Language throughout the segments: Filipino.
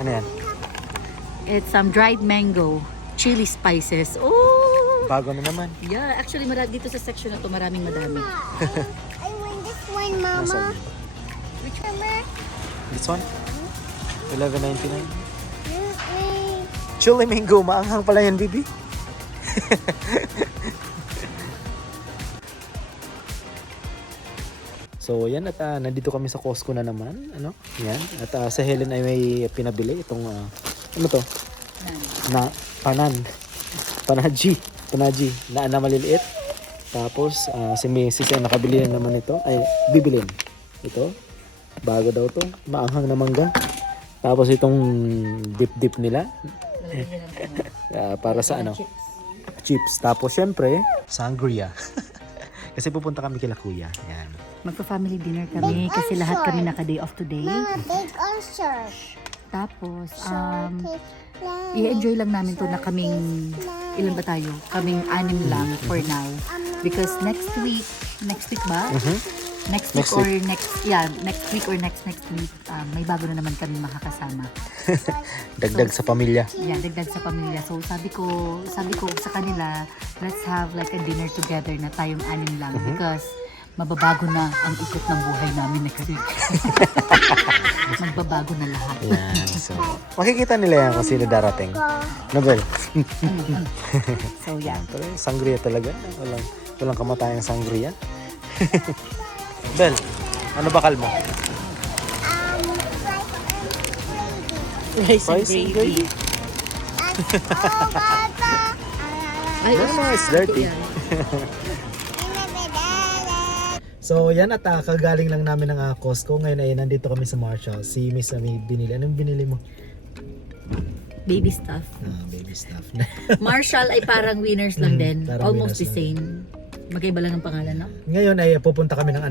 Ano yan? It's some dried mango, chili spices. Oh! Bago na naman. Yeah, actually dito sa section na to maraming madami. I want this one, Mama. Nasaan? Which one? This one? $11.99. Mm. Chili mango. Maanghang pala yan, baby. So yan at nandito kami sa Costco na naman, ano? Yan. At sa Helen ay may pinabili itong ano to? Na panaji na maliliit. Tapos si Mrs. ay nakabili na naman ito, ay bibilin. Ito. Bago daw to, maanghang na mangga. Tapos itong dip nila para sa ano? Chips. Tapos syempre, sangria. Kasi pupunta kami kila kuya. Yan. Magpa-family dinner kami kasi lahat kami naka-day off today. Mama, big ulcer. Tapos, i-enjoy lang namin to na kaming, ilan ba tayo? Kaming 6 lang for now. Because next week ba? Next week or next week, may bago na naman kami makakasama. Dagdag sa pamilya. Yeah, dagdag sa pamilya. So sabi ko sa kanila, let's have like a dinner together na tayong 6 lang because mababago na ang ikot ng buhay namin next week. Magbabago na lahat. Yan. So, makikita nila yan kung sino darating. Nobel. So yeah. Pero sangria talaga. Walang kamatayang sangria. Bel, ano bakal mo? Rice and Rice and gravy. Ay, No, it's dirty. So yan at kagaling lang namin ng Costco. Ngayon ay nandito kami sa Marshall. Si Miss may binili. Anong binili mo? Baby stuff. Baby stuff. Marshall ay parang winners lang din. Parang Almost the winners same. Magkaiba lang ang pangalan, no? Ngayon ay pupunta kami ng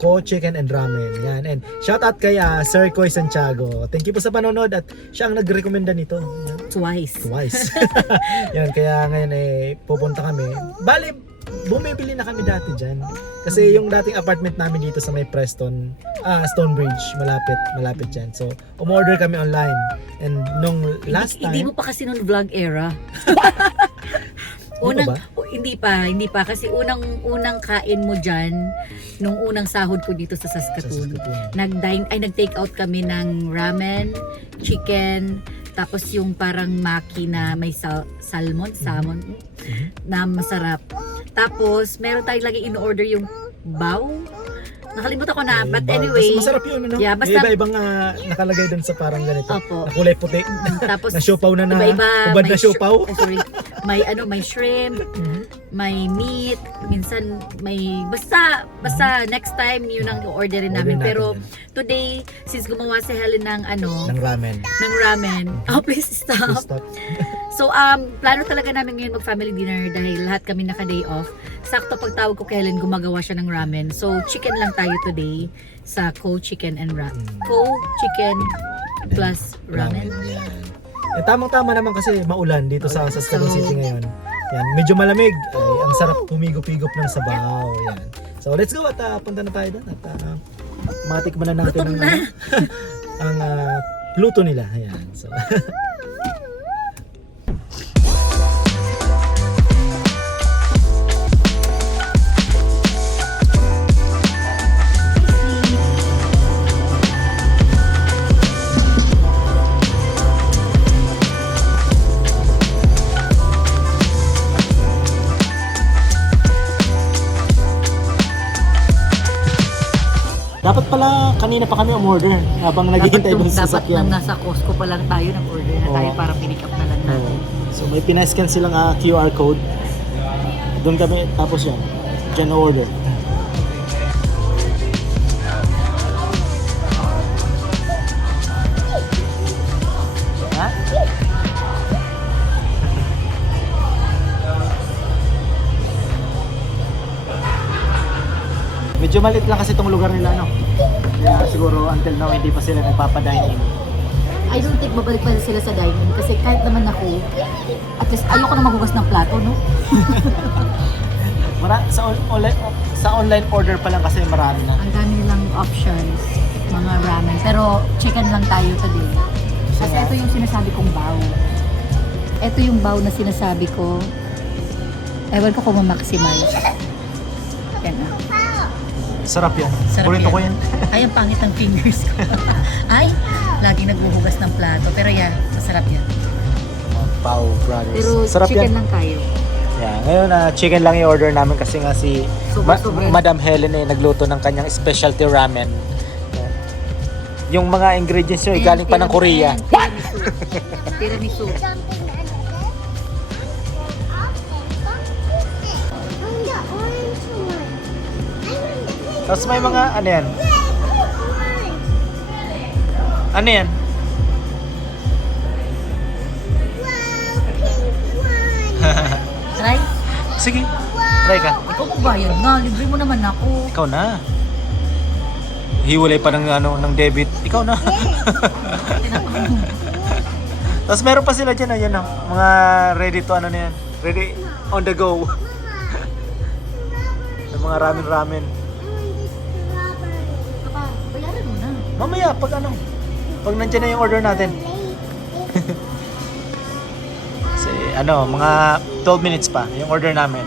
Ko Chicken and Ramen. Yan. And shout out kay Sir Koy Santiago. Thank you po sa panonood at siya ang nagrekomenda nito. Yan. Twice. Yan, kaya ngayon ay pupunta kami. Bali, bumibili na kami dati dyan. Kasi yung dating apartment namin dito sa may Preston, Stonebridge, malapit dyan. So, umorder kami online. And nung last time... Hindi mo pa kasi nung vlog era. Hindi pa kasi unang kain mo diyan nung unang sahod ko dito sa Saskatoon. Nag-take out kami ng ramen, chicken, tapos yung parang maki na may salmon na masarap. Tapos meron tayong lagi in-order yung bao. Nakalimutan ko na, but anyway. Masarap yun, ano? Yeah, basta, may iba-ibang nakalagay dun sa parang ganito. Opo. Na kulay puti. Tapos, na siopaw na iba-iba, ubad na siopaw. May shrimp, may meat, minsan may, basta next time yun ang orderin namin. Pero today, since gumawa si Helen ng ramen. Oh, please stop. So, plano talaga namin ngayon mag-family dinner dahil lahat kami naka-day off. Sakto pagtawag ko kay Helen, gumagawa siya ng ramen. So, chicken lang tayo today sa Ko Chicken and Ko Chicken plus ramen. Eh, tamang-tama naman kasi maulan dito sa Saskatoon City ngayon. Yan, medyo malamig. Ay, ang sarap humigop-higop ng sabaw. Yan. So, let's go at punta na tayo doon at matikman na natin ang luto nila. Ayan. So, dapat pala kanina pa kami umorder habang naghihintay doon sa sasakyan. Dapat nasa Costco pa lang tayo, nag-order na tayo para pinick up na lang natin. So may pinascan silang QR code. Doon kami, tapos yan. Diyan na order. Ha? Medyo maliit lang kasi itong lugar nila, no? Kaya siguro until now hindi pa sila nagpapadining. I don't think babalik pa sila sa dining kasi kahit naman ako, at least ayoko na maghugas ng plato, no? Sa online order pa lang kasi marami na. Ang dami nilang options, mga ramen. Pero chicken lang tayo today. Kasi ito yung sinasabi kong bow. Ito yung bow na sinasabi ko. Ewan ko kung ma-maximize. Yan ah. Sarap yan. Sarap Burrito yan. ko yan. Ay, ang pangit ng fingers ko. Ay, lagi nagbuhugas ng plato. Pero yan, masarap yan. Pao Brothers. Pero Sarap chicken yan. lang kayo. Yeah, ngayon chicken lang yung order namin kasi nga si Sobra-sobra. Madam Helen nagluto ng kanyang specialty ramen. Yeah. Yung mga ingredients nyo galing pa ng Korea. Tiramisu. Tiramisu. Something under this. Okay, on the orange one. I want the pink Tapos may mga ano yan? orange. Ano yan? Wow, pink one. Try? Sige, try ka. Ikaw magbayad na. Libre mo naman ako. Ikaw na. Hiwalay pa ng ng debit. Ikaw na. Tapos meron pa sila dyan, ayan mga ready to na yan. Ready on the go. Yung mga ramen-ramen. I want this strawberry. Papa, bayaran mo na. Mamaya, pag nandyan na yung order natin. Kasi mga 12 minutes pa yung order namin.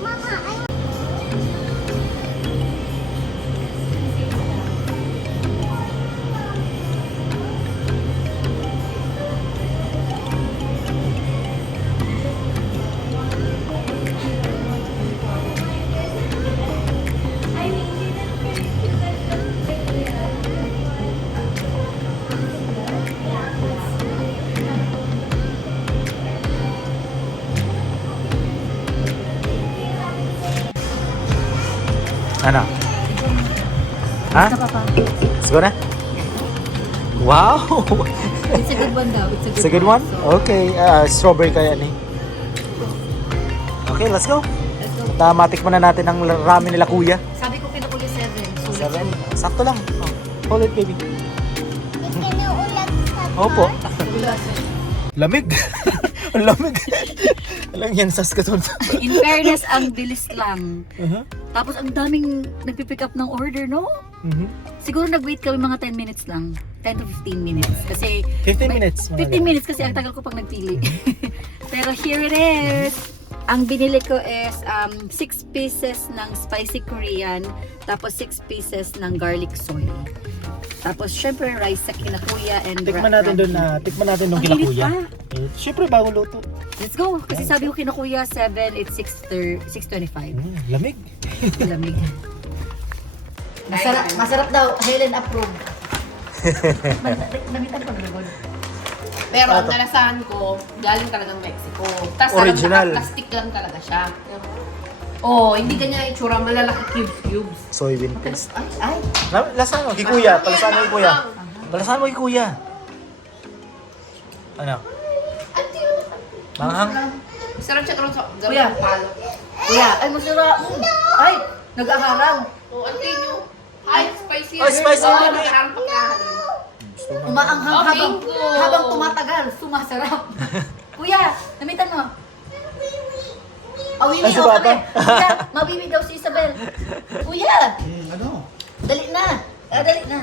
Mama, I Ano? Ha? Basta papa. Let's go na? Wow! It's a good one daw. It's a good one? Okay, strawberry kaya ni. Okay, let's go. Let's go. Matikman na natin ang ramen nila kuya. Sabi ko kinukulit 7. So, 7. Sakto lang. Oh, hold it, baby. ikinuulat sa Opo. Lamig. Ang lamig. Alam yan, Saskatoon. In fairness, ang bilis lang. Uh-huh. Tapos ang daming nagpipick up ng order, no? Mhm. Siguro nag-wait kami mga 10 minutes lang. 10 to 15 minutes. Kasi 15 minutes. 15 minutes kasi ang tagal ko pang nagpili. Pero here it is. Ang binili ko is 6 pieces ng spicy Korean, tapos 6 pieces ng garlic soy. Tapos syempre rice sa kinakuya and Tikman natin doon tikman natin nung kila Ang init kuya. pa. Syempre bagong luto. Let's go. Kasi sabi ko kinakuya 7, it's 6:25. Lamig. Lamig. Masarap daw. Helen approve. Namitan ko na. Pero ang nalasahan ko, galing talagang Mexico. Tapos Original. plastic lang talaga siya. Oh, hindi ganyan itsura, malalaki cubes. Soybean paste. Ay. Lasan mo, kay kuya. Palasan mo kay kuya. Palasan mo kay kuya. Ano? Manghang? Sarap siya karoon sa Kuya. palo. Kuya, ay masarap. Ay, nag-aharang. Oh, auntie nyo. Hi, spicy. Oh, spicy Oh, baby. nag-aarang pa kahanin. Umaanghang Oh, habang, bingo. habang tumatagal. Sumasarap. Kuya, namitan mo. Wiwi, Ay, si oh, Papa. kami. Kuya, mawiwi daw si Isabel. Kuya, Ano? dali na. Dali na.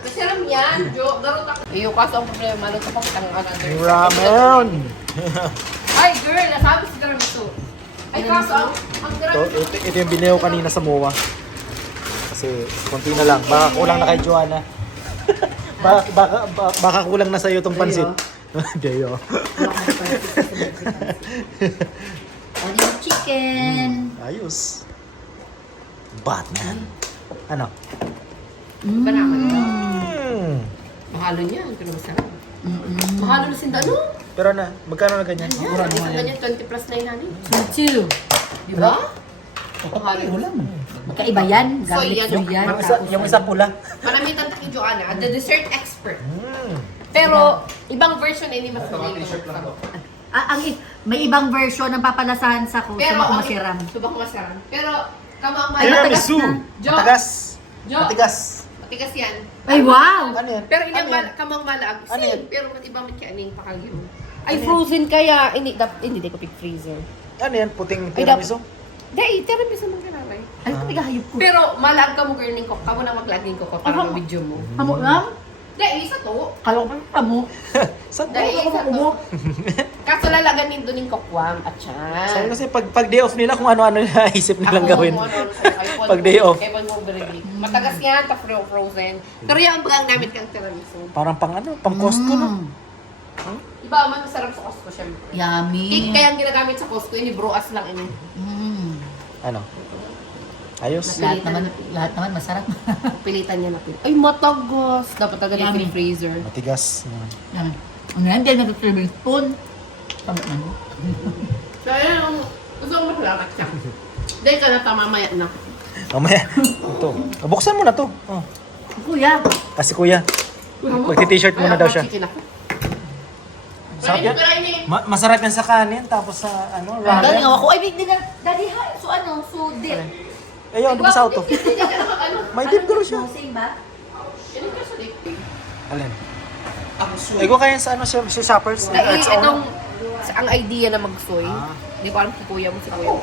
Masarap yan, Jo. Garot ako. Iyo, kaso ang problema, ano ito pa kitang another. Ramen! Ay, girl, nasabi si tiramisu. Ay, kaso ang tiramisu. Ito yung bineo kanina sa MOA. Kasi konti na lang. Baka kulang na kay Joanna. baka kulang na sa'yo itong pansit. Deyo. Ano yung chicken? Ayos. Batman. Ano? Iba naman. Mm. Mahalo niya, pero masarap. Mahalo na sinda, ano? Pero magkano na ganyan? Yan, isang ganyan, 20 plus 900. Two. Di ba? Mahalo. Magkaiba yan. So, Garlic yan, soy yan. Yung isa pula. Marami tanta kay Joanna, the dessert expert. Mm. Pero, ibang version eh, hindi mas magaling. May ibang version ng papalasahan sa ko. Pero, Pero masiram. Subak masaram. Pero, kamo ang Ay, matagas Tiramisu! na. Jo. Matagas! Jo. Matigas! Matigas yan. Ay, wow! Ano yan? Pero Ano ilang yan? kamo ang malaag. Ano yan? Pero, ibang matianing pakagyo. Ay, frozen kaya. Hindi, hindi ko pick freezer. Ano yan? Puting Ay, tiramisu? Dahil, tiramisu mong kinamay. Ay, ko tigahayop ko. Pero malag ka mo girling ko. Kamo na maglaging ko para Ako- video mo. Kamo lang? Dahil, isa to. Kalo ko kamo. Saan Dahil, ako isa to. kumuk? Kaso lalagan din doon yung kokwang at Sabi siya. kasi pag day off nila kung ano-ano nila isip nilang gawin. Pag Pag day off. Ewan mo berili. Matagas yan, frozen. Pero yung bagang gamit kang tiramisu. Parang pang ano, pang Costco no? Iba, man masarap sa Costco siya. Yummy. Cake kaya ang ginagamit sa Costco, ini broas lang ini. Ano? Ayos. Lahat naman masarap. Pilitan niya na pilitan. Ay, matagas. Dapat agad Yummy. yung freezer. Matigas. Yan. Ang yan, hindi na ito spoon. Tama na. So, ayun, gusto mo masalamat siya. Dahil ka na tamamaya na. Mamaya. Ito. Buksan mo na to. Oh. Kuya. Kasi kuya, magti-t-shirt muna daw siya. Chicken ako. Sarap yan. Pero ini, Masarap yan sa kanin, tapos sa ano, Galing ramen. ako. Ay, hindi na. Daddy, ha? So ano? So dip. Eh, yun, sa auto. ano? May dip garo siya. Same ba? Ano ka sa dip? Alin? Eh, kung kaya sa ano, si Shoppers. Ay, Arts Owner. itong, ang idea na mag-soy. Ah. Hindi ko alam si kuya mo, si kuya mo.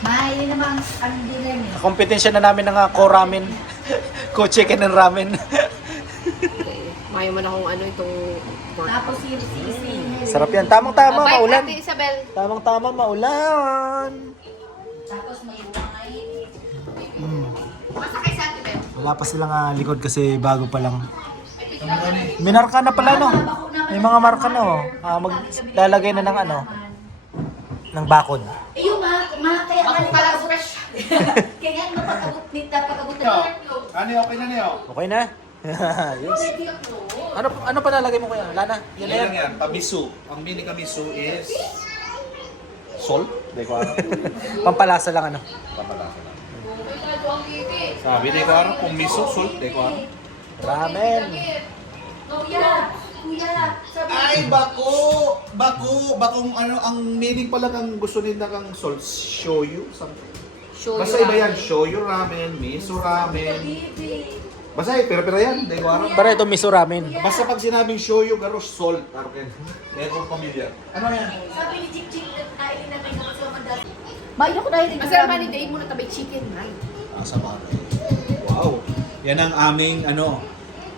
May namang ang dinner niya. Kompetensya na namin ng ko-ramen. Ko-chicken and ramen. Mayo man akong ano itong pork. Tapos si Sarap yan. Tamang-tama, Bye, maulan. Ate Isabel. Tamang-tama, maulan. Tapos may wangay. Masakay sa Ate Bel. Wala pa silang likod kasi bago pa lang. May marka na pala, no? May mga marka na, oh. Maglalagay na ng ano, ng bakod. Eh yung kaya Ako ka lang fresh. Kaya nga napag-abot nita, pag-abot na. Ano okay na niyo? Okay na? Yes. Ano pa nalagay mo kuya? Wala na. Yan na yan. Yan yan, tabisu. Ang mini kamisu is salt. Hindi ko alam. Pampalasa lang ano. Papalasa lang. Sabi, hindi ko alam kung miso, salt. Hindi ko alam. Ramen. Kuya, sabi Ay, bakong ano, ang meaning pala kang gusto nila kang salt, shoyu, something. Basta iba yan, shoyu ramen, miso ramen. Basta pera-pera yan, hindi ko alam. Para ito miso ramen. Basta pag sinabing shoyu, garo salt, arken. Meron kong pamilya. Ano yan? Sabi ni Chick Chick, kainin na may kapasama dati. Maino ko dahil Masarap man hindi mo na tabay chicken, right? Asa ba? Wow. Yan ang aming, ano,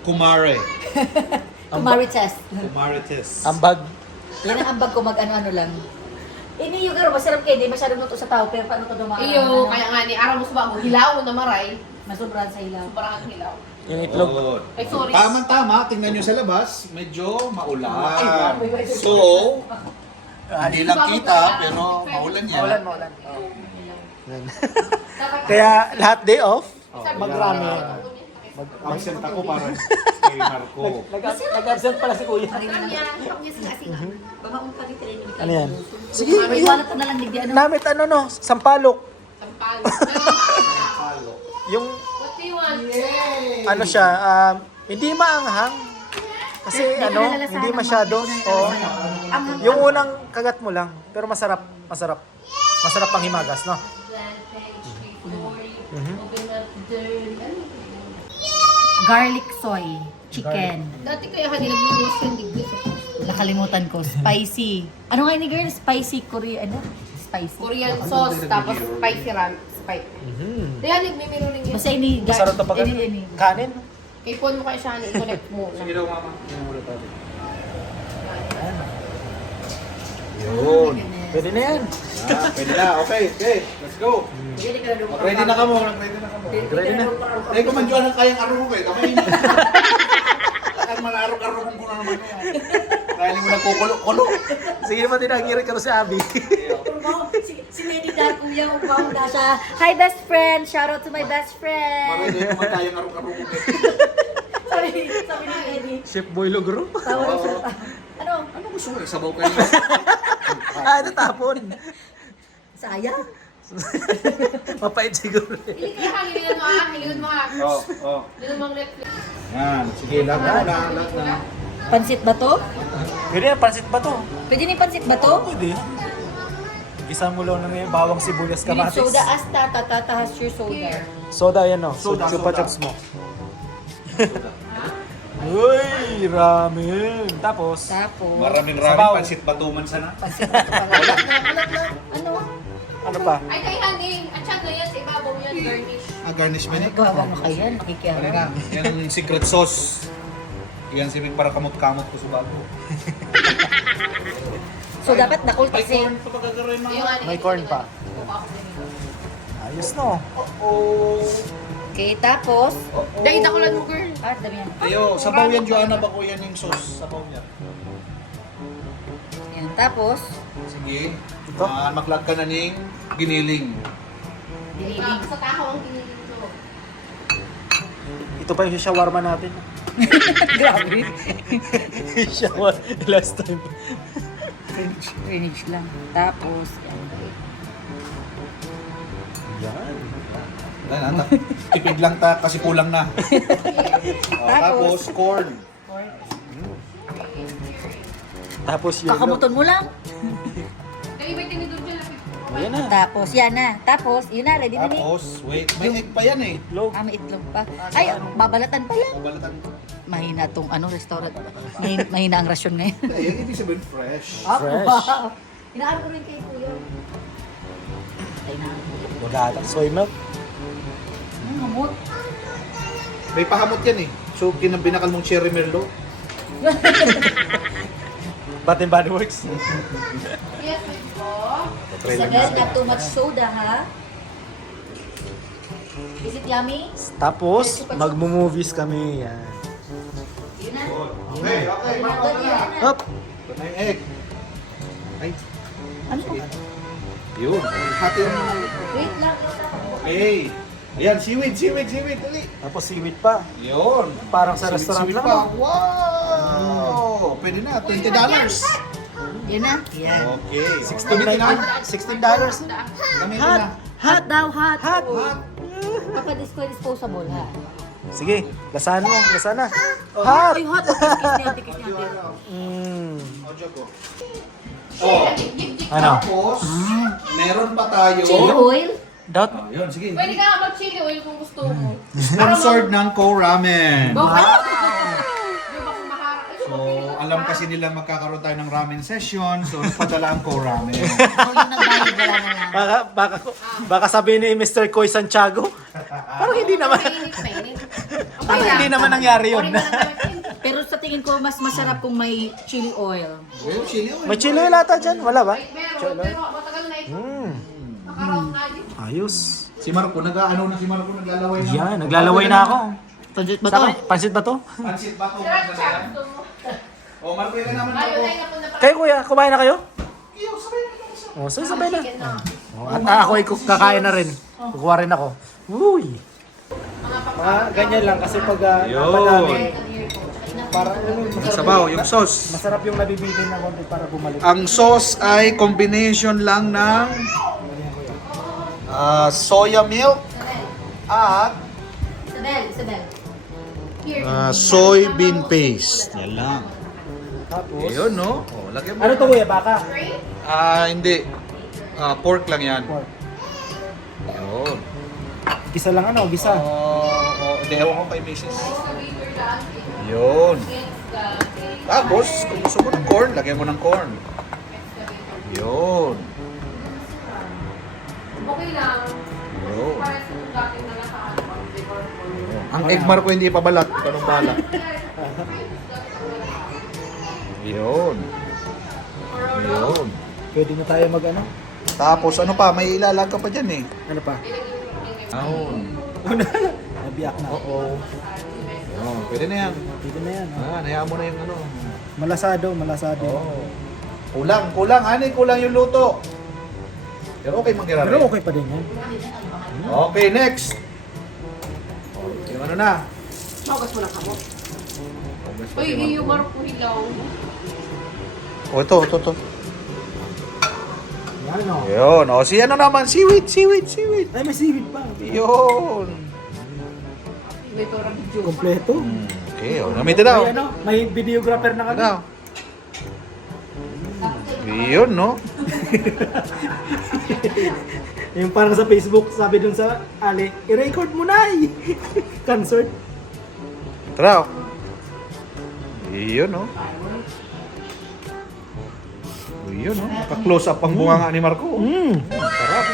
kumare. Marites. Kumarites. Ambag. Yan ang ambag ko mag-ano-ano lang. Ini yung garo, masarap kayo, di masyadong luto sa tao, pero paano ito dumaan? Iyo, kaya nga ni araw mo sa mo, hilaw na maray. Masobrahan sa ilaw. Sobrang ang hilaw. Yung itlog. Oo. Ay, sorry. Tama-tama, tingnan nyo sa labas, medyo maulan. Ay, So, hindi lang kita, pero maulan yan. Maulan. Yan. Kaya lahat day off, mag-ramen. Absent ako para kay Marco. Nag-absent pala si kuya. Kanya sa asingan. Bamaon ka rin rin. Ano yan? Sige, May yan. wallet na lang, hindi ano. Namit ano no, sampalok. Sampalo. Yung What do you want? ano siya, hindi maanghang. Kasi ano, hindi masyado. Oo. Yung unang kagat mo lang, pero masarap. Masarap pang himagas, no? Garlic soy chicken. Dati kaya kanila binuwas yung diglis. Nakalimutan ko. Spicy. Ano nga ni girl? Spicy Korean. Ano? Spicy. Korean sauce, tapos spicy ram. Kaya nagmimiro rin yan. Basta ini Masarap to pag ini. kanin. Ipon mo kaya siya, i-connect mo. Sige daw, mama. Yun. Pwede na yan. Pwede na, okay. Let's go. Ready na ka mo. Ready na. Eh, kung manjuan ang kayang arro ko eh. Kamay na. Ang manarok-arok ko na naman yan. Dahil mo nagkukulo-kulo. Sige pa tinagirit ka rin si Abby. Si Lady Dar, kuya, upaw na siya. Hi, best friend! Shout out to my best friend! Para hindi ko kayang arok-arok ko eh. sabi ni Eddie. Chef Boy Logro. Tawa na siya. Ano? Ano gusto mo? Sabaw kayo. Ito tapon. Sayang. Mapait siguro. Hindi kaya hilingin mo hilingin mo Hilingin mo ang Netflix. Yan. Sige, lahat na. Pansit ba to? Pwede yan, pansit ba to? Pwede ni pansit ba to? Pwede. Gisa mo lang ng bawang sibuyas You need kamatis. soda asta, tatata has your soda. Soda yan o. Soda. Chupa chups mo. Uy, ramen. Tapos, Tapos, Maraming Sabaw. pansit batuman sana. ano? ano pa? Ay, kay Haning. At siya na yan, sa ibabaw yan, garnish. Garnish man eh. Gawa mo kayo, Ano nakikialam. na, yan ang secret sauce. Yan si para kamot-kamot ko sa bago. So, dapat nakul kasi. Yung ano, May corn pa. Ayos no. Okay, tapos. Dahil ako lang mo, girl. Ah, dami yan. Ayo, sabaw yan, Joanna. Bako yan yung sauce. Sabaw yan. Yan, tapos. Sige. Ito? Maklag ka na ning giniling. Dililing. Sa takaw ang giniling ko. Ito pa yung shawarma natin. Grabe. Shawarma last time. Drainage lang. Tapos, yan. Yan. Yan, tipid lang ta kasi kulang na. Tapos corn. Tapos yun. Kakamuton mo lang. Kaya iba tinidor dyan. Ayan na. Tapos, yan na. Tapos, yun na, ready na ni. Tapos, wait, may egg pa yan eh. Log. Ah, may itlog pa. Ay, babalatan pa yan. Babalatan. Mahina tong restaurant. Mahina ang rasyon ngayon. Ayan, hindi sabihin fresh. Fresh. Wow. Inaano ko rin kay Kuya. Ay na. Wala. Soy milk. Hamot. May pahamot yan eh. So, binakal mong cherry merlot. Bath and Body Works. Yes, po. Isabel, not too much soda, ha? Is it yummy? Tapos, magmo-movies kami. Yan. Yun na. Okay, okay. Yun na. Hop. Ito na yung egg. Ay, Ano po? yun. Hati yung... Wait lang. Okay. Ayan, seaweed. Dali. Tapos seaweed pa. Yun. Parang sa restaurant Seaweed lang. pa. no? Wow! Pwede na, $20. Yun na. Yan. Okay. $16. Gamitin na. Hot daw, hot. Hot. Papa, disposable, ha? Sige, lasahan mo. Lasana. Hot. Ay, hot. Tikis niya. Audio ko. Oh, Ano? tapos, meron pa tayo. Chili oil. Dot. Oh, yun, sige. Pwede ka mag-chili oil kung gusto mo. Sponsored ng Co-Ramen. Di ba kung mahara? Ay, So, alam kasi nila magkakaroon tayo ng ramen session. So, nagpadala ang Co-Ramen. Oh, yung nagbayad, wala na lang. Baka sabihin ni Mr. Koy Santiago. Parang hindi naman. mainit. Parang hindi naman nangyari yun. Pero sa tingin ko, mas masarap kung may chili oil. Well, chili oil. May chili oil ata dyan. Wala ba? Pero matagal na ito. Nakaraon na din. Ayos. Si Marco, naglalaway na. Yan, naglalaway na ako. Pansit ba Sa to? akin, pansit ba to? Pansit ba ito? Sarap siya. Gusto mo. Oh, Marco, yan naman Ayaw ako. na yung napunta pa. Kayo kuya, kumain na kayo? Iyo, sabay na kayo sa... O, sabay na. Chicken na. At ako ay kakain na rin. Kukuha rin ako. Uy! Mga ganyan lang kasi pag napadami, parang Sabaw, yung sauce. masarap yung nabibitin na konti para bumalik. Ang sauce ay combination lang ng soya milk at Isabel. Here. soybean paste. Yan lang. Tapos, Yun, no? Oh, lagyan mo. ano to kuya? Baka? Hindi. Pork lang yan. Pork. Yun. Gisa lang ano? Gisa. Hindi, ewan ko kay Mrs. Yun. Tapos, kung gusto mo ng corn, lagyan mo ng corn. Yun. Okay lang. Yun. Para sa dating na nakaano. Ang egg Marco hindi pa balat. Anong balat? Yun. Yun. Pwede na tayo mag ano? Tapos ano pa, may ilalag ka pa dyan eh. Ano pa? Yun. Nabiyak na. Oo. Oh, pwede na yan. Pwede na yan. Oh. Hayaan mo na yung ano. Malasado. Oh. Kulang. Kulang yung luto. Pero okay mangyari. Pero okay pa din yan. Okay, next. Yung ano na? Magas mo lang kamo. Uy, yung Marco hilaw. Oh, ito. Yan o. Yun. O, si ano naman? Seaweed. Ay, may seaweed pa. Yun. Dito rin video. Kompleto. Okay, o. Gamitin daw. May ano? May videographer na kami. Ano? Yun, no? Yung parang sa Facebook, sabi dun sa Ali, i-record mo na eh. Concert. Tara. Iyon, no? Iyon, no? Naka-close up ang bunganga ni Marco. Sarap.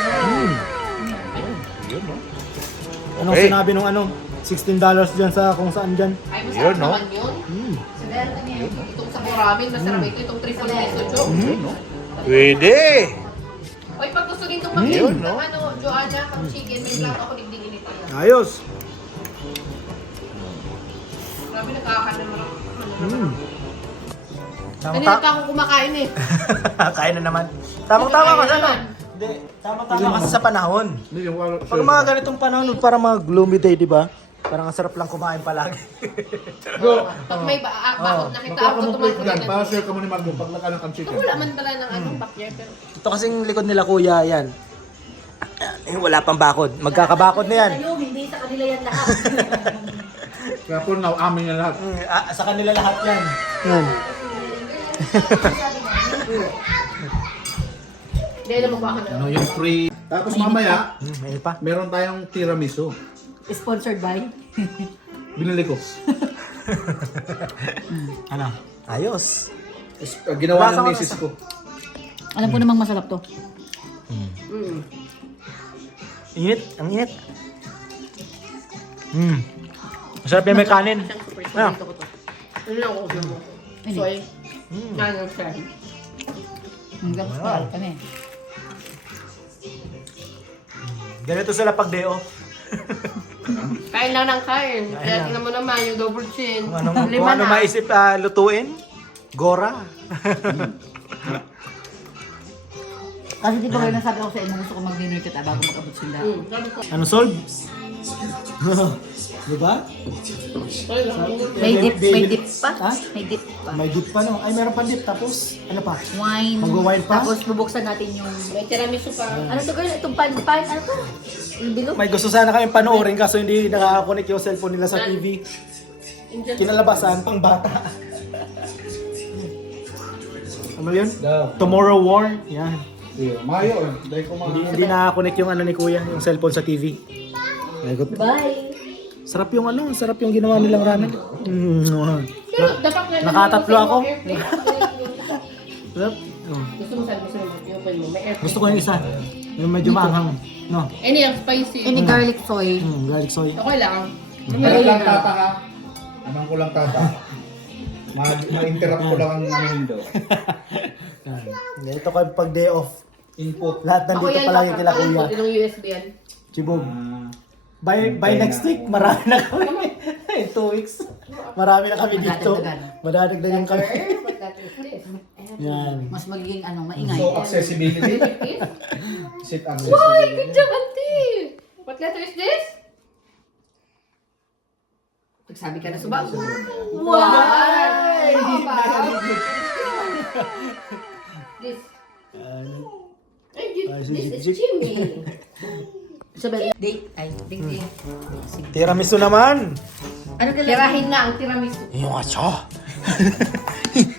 Iyon, no? Anong Okay. sinabi nung ano? $16 dyan sa kung saan dyan. Ay, Yun, masarap no? naman yun. Itong sa ramen, masarap ito. Itong triple peso, Jo. Iyon, no? Pwede! Oy, pag gusto din itong Yun, mag-eat no? ng ano, Joanna, pang chicken, may plato ako digdigin ito. Ayos! Grabe, nakakakan naman. Tama-tama. Kanina pa ako kumakain eh. Kain na naman. Tamang-tama Kain kasi na ano? naman. Hindi, tamang-tama kasi sa panahon. Hindi, yung wala- Pag mga ganitong panahon, parang mga gloomy day, di ba? Parang ang sarap lang kumain palagi. Pag may bakot na kita, Magkaka ako mo plate dyan, para tumakas. share ka mo ni Marco pag nakalang ang chicken. Wala man pala ng anong backyard, pero Ito kasing likod nila kuya, yan. Wala pang bakod. Magkakabakod na yan. Hindi sa kanila yan lahat. Kaya po na amin na lahat. Sa kanila lahat yan. Yan. hindi na magbaka na. Ano yung free. Tapos mamaya, May pa. meron tayong tiramisu. Sponsored by? Binili ko. Ano? Ayos. Ginawa Lasa ng ko, misis lasa. ko. Alam ko namang masarap to. Init. Ang init. Masarap yung may kanin. Super ko to. Ano lang ako mo? Soy. Ano siya? Hanggang sa ka na eh. Ganito sila pag day off. Kain lang ng kain. Kaya tingnan mo naman yung double chin. Kung anong, Lima kung ano na. maisip lutuin, Gora. Kasi di ba kayo nasabi ako sa inyo, gusto ko mag-dinner kita bago mag-abot sila. Sabi ko, Ano solve? Diba? May dip pa? Ha? May dip pa. May dip pa no? Ay meron pa dip. Tapos, ano pa? Wine. Magwa-wine pa? Tapos bubuksan natin yung... may tiramisu pa. Ano to girl? Itong pan, ano to? Yung bilog? May gusto sana kayong panoorin kaso hindi nakaka-connect yung cellphone nila sa TV. Kinalabasan, pang bata. Ano yun? Tomorrow War. Yan. Mayo eh. Dahil ko Hindi nakaka-connect yung ano ni kuya, yung cellphone sa TV. Ay, good. Bye! Sarap yung ano, sarap yung ginawa nilang ramen. Pero dapat na Nakatatlo ako. Sarap. Gusto mo saan? Gusto mo i-open mo? May airplane. Gusto ko yung isa. Yung medyo maanghang. No? Any yung spicy. Any garlic soy. Garlic soy. Okay lang. Anong lang tata ha? Anong ko lang tata? Ma-interrupt ko lang ang window. Ito ko pag day off. Input. Lahat nandito palagi kila kuya. Yung USB yan. Chibog. By next week, marami na kami. 2 weeks. Marami na kami dito. Madadagdagan kami. What that is this? Yan. Mas magiging ano, maingay. So, accessibility. Sit Why? accessibility. Good job, auntie! What letter is this? Pagsabi ka na suba. Why? This. Ay, this is chimney. Sabi, date. Ay, date. Tiramisu naman. Ano ka lang? Tirahin na ang tiramisu. Yung acho.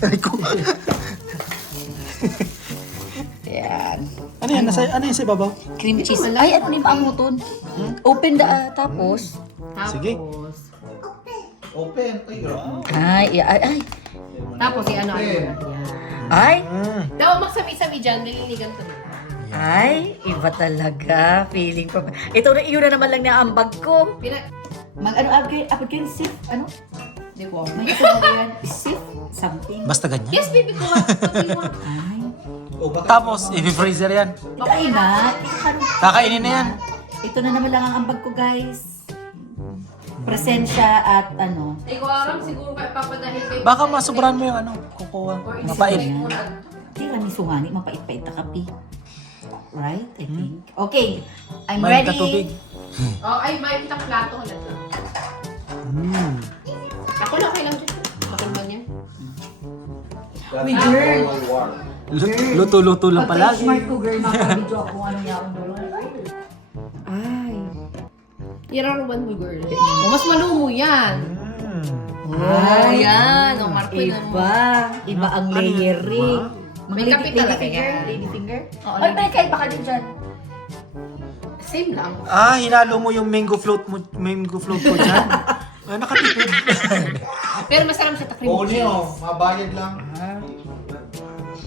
Ay ko. Yan. Ano yan? Ano yan sa ibabaw? Cream cheese. Ay, ano ni ba ang muton? Open tapos. Sige. Open. Ay, girl. Ay. Tapos, ano. Ay, Daw, magsabi-sabi dyan, naliligan ko na. ay, iba talaga. Feeling pa. Ito na, iyon na naman lang na ambag ko. Abot kayo, sip, ano? Di ko. May ito ba yan? Sip, something. Basta ganyan. Yes, baby ko. Ay, Tapos, i-freezer yan. ay na. Kakainin na yan. Ito na naman lang ang ambag ko, guys. Presensya at ano. Hindi ko alam, siguro kayo papadahin kayo. Baka masubrahan mo yung ano, kukuha. Mapait. Tiramisu nga ni, mapait-pait na kape. Right? I think. Okay, I'm May ready. katubig. Oh, ay, may kitang plato ko na to. Ako na, okay lang dyan. Bakit ba niya? Uy, girl. Luto-luto lang pala. Smart ko, girl. Makaka-video ako kung ano niya akong dulo. Ay. Iraruban mo, girl. Oh, mas malumo yan. Oh, yan. Oh, Marco, Iba ang layering. May Mga kape lady talaga finger, yan. lady finger. Oo, Ay, may kaiba ka din dyan. Same lang. Hinalo mo yung mango float ko dyan. Nakatipid. Pero masarap siya takrim Oo cheese. niyo, mabayad lang.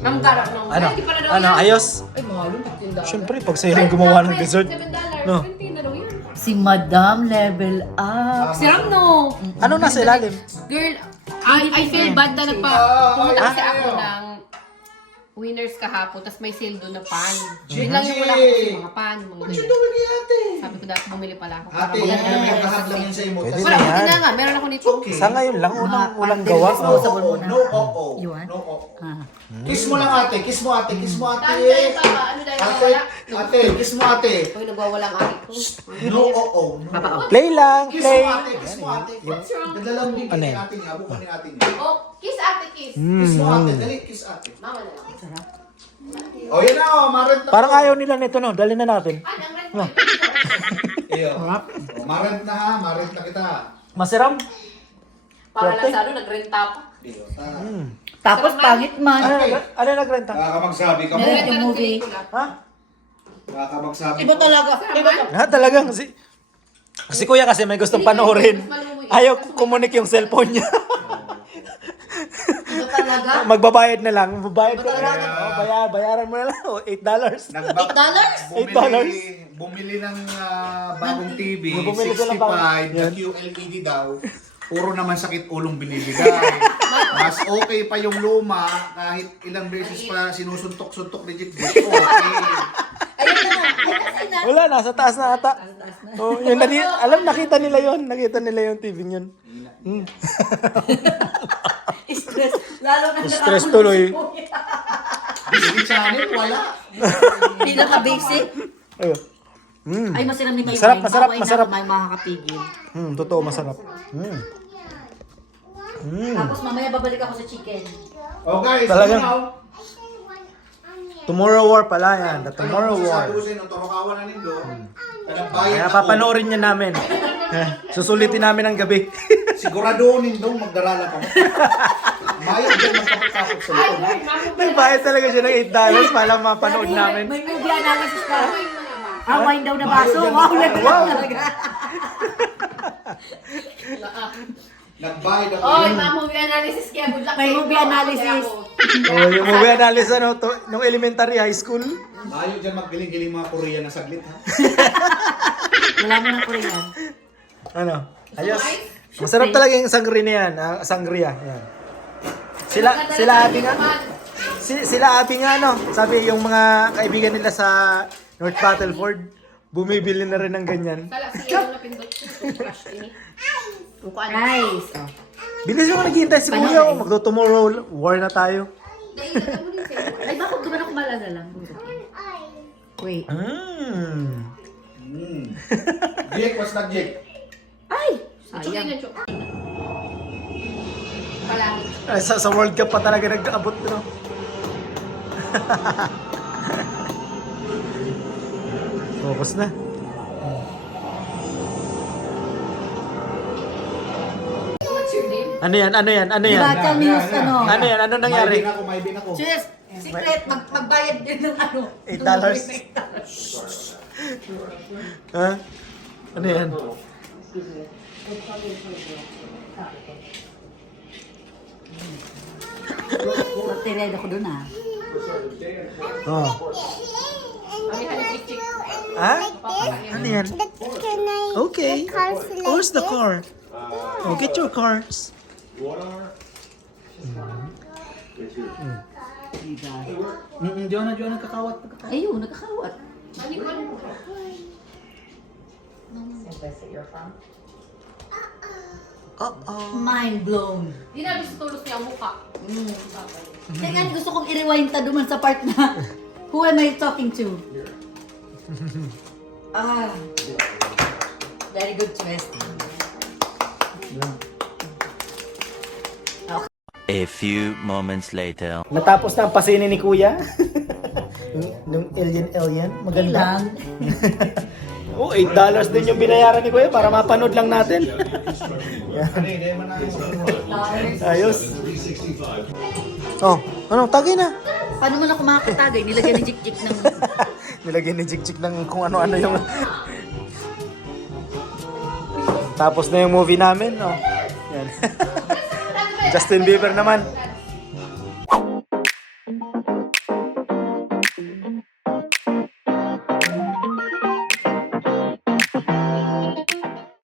Ang garap ng... Ano? Ay, di pala daw Ano, yan. ayos? Ay, mahalo na $15. Siyempre, pag sa'yo rin gumawa ng dessert. $7. No. 20 na daw yan. Si Madam level up. Sarap no. Ano nasa ilalim? Girl, I feel bad na pumunta kasi ako ng winners kahapon, tapos may sale doon na pan. Yun lang yung wala ko kasi mga pan, mga ganyan. Ni ate. Sabi ko dati bumili pala ako. Ate, Para yan maganda yung yung nagkahag lang yan sa imo. Pwede Wala, na buti yan. na nga. Meron ako nito. Okay. Sa ngayon lang, unang Mga gawa. disposable Oo, muna. no, oo. You want? No, oo. Ah. Kiss mo lang ate, kiss mo ate, kiss mo ate. Dahil tayo, Papa, ano dahil Ate, wala? ate, kiss mo ate. Uy, nagwawala ang ari ko. No, oo. No. Papa, oh. Play lang, Kiss play. mo ate, kiss mo ate. What's wrong? Naglalang din Ano kay yan? ate niya, buko ni ate niya. Oh, kiss ate, kiss. Kiss mo ate, dali, kiss ate. Mama na lang. O yan na, marent na. Parang ayaw nila nito, no? Dali na natin. Ay, ang red mo. Iyo. O, marent na ha, marent na kita. Masiram? Para lang sa ano, nagrenta pa. Iyo. Tapos pangit man. Ano nagrenta? Magsabi ka mo. Nire- yung movie. Ha? Magsabi Iba talaga. Iba talaga. Ha, talagang si Kuya kasi may gustong panoorin. Ayaw kumunik yung cellphone niya. Iba talaga. Magbabayad na lang. Magbabayad ka na lang. Bayaran mo na lang. Oh, $8. Bumili ng bagong TV, Bumili sila 65, bagong- na QLED daw. Puro naman sakit ulong binibigay. Mas okay pa yung luma, kahit ilang beses pa sinusuntok-suntok ni Jeep. Okay. Ayun na nga. Ay, kasi na. Wala, nasa taas na ata. Oh, yun, alam, nakita nila yon. Nakita nila yung TV yun. Stress. Lalo na Stress nakakulong tuloy. si Kuya. Disney Channel, wala. Pinaka-basic. Ayun. Ay, masarap ni May Masarap, Wine. masarap, Baway masarap. Na, may makakapigil. Totoo, masarap. Tapos mamaya babalik ako sa chicken. Oh guys, Talagang- now, Tomorrow War pala yan. The Tomorrow War. Sasadusin ng Torokawa na nindo. Kanang bayad Kaya ako. papanoorin niya namin. Susulitin namin ang gabi. Sigurado nindo magdarala ka. Bayad din magkapagkapot sa likod. Nagbayad talaga siya ng $8 para mapanood namin. May movie analysis ka. Wine daw na baso. Wow, level up talaga. Nagbayad ako. Oy, movie analysis kaya good luck May sa movie inyo. analysis. Oh, yung movie analysis nung elementary high school. Ayaw dyan maggiling-giling mga Korean na saglit ha. Wala mo ng Korean. Ano? Ayos. Masarap talaga yung sangria na yan. Sangria. Yan. Sila Abi nga. Sila Abi nga no. Sabi yung mga kaibigan nila sa North Battleford, bumibili na rin ng ganyan. Sala siya yung napindot ko. Crush ini. Nice. Oh. Bilis yung naghihintay si Kuya. Oh. Magto-tomorrow war na tayo. Naiingat mo din sa'yo. Ay, bakit gumana ko malala lang? Wait. Jake, what's that Jake? Ay! Chukin Sayang. na chukin. Palangit. Ay, sa World Cup pa talaga nag-abot, no? Focus na. What's your name? Ano yan? Ano yan? Ano Diba, yan? tell me news, ano? Ano yan? Ano nangyari? May bin ako. Cheers! Secret, magbayad din ng ano. $8. Ha? Ano yan? Magtired ako dun ah. Oh. Ay, halit-chik. Ha? Ano yan? Can I? Okay. Cars like Where's the car? Oh, get your cars. Diyan na kakawat. Ayun, nakakawat. Mani ko ano. Mind blown. Di na sa tulos niya ang mukha. Teka, gusto kong i-rewind ta duman sa part na who am I talking to? Very good twist. A few moments later. Natapos na ang pasini ni Kuya. Nung alien. Maganda. Lang. Oh, $8 din yung binayaran ni Kuya para mapanood lang natin. Ayos. Oh, ano? Tagay na. Paano mo na kumakatagay? Nilagyan ni Jik-Jik ng... Nilagyan ni Jik-Jik ng kung ano-ano yung... Tapos na yung movie namin, oh. Yan. Justin Bieber naman.